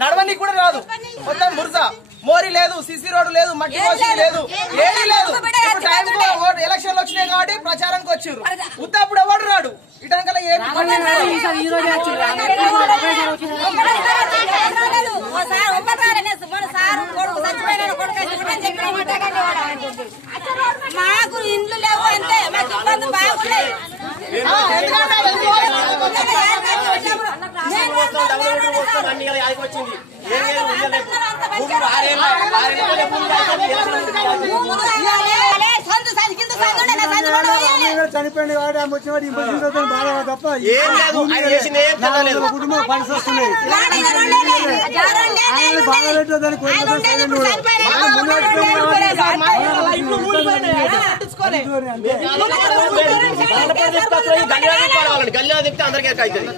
నడవని కూడా రాదు, మొత్తం బురద, మోరీ లేదు, సిసి రోడ్డు లేదు, మట్టి వాషింగ్ లేదు, ఏది లేదు. ఎలక్షన్లు వచ్చినాయి కాబట్టి ప్రచారానికి వచ్చారు. ఉత్తప్పుడు ఎవడు రాడు ఇటంకల మాకు ఇండ్లు లేవు అంతే, మాకు ఇబ్బంది బాగున్నాయి. చనిపోయింది కాబట్టి ఆమె వచ్చినవాడు ఇంపో బాగా తప్ప కుటుంబం పని వస్తున్నాయి. బాగా గల్లా తిప్పితే అందరికీ అవుతుంది.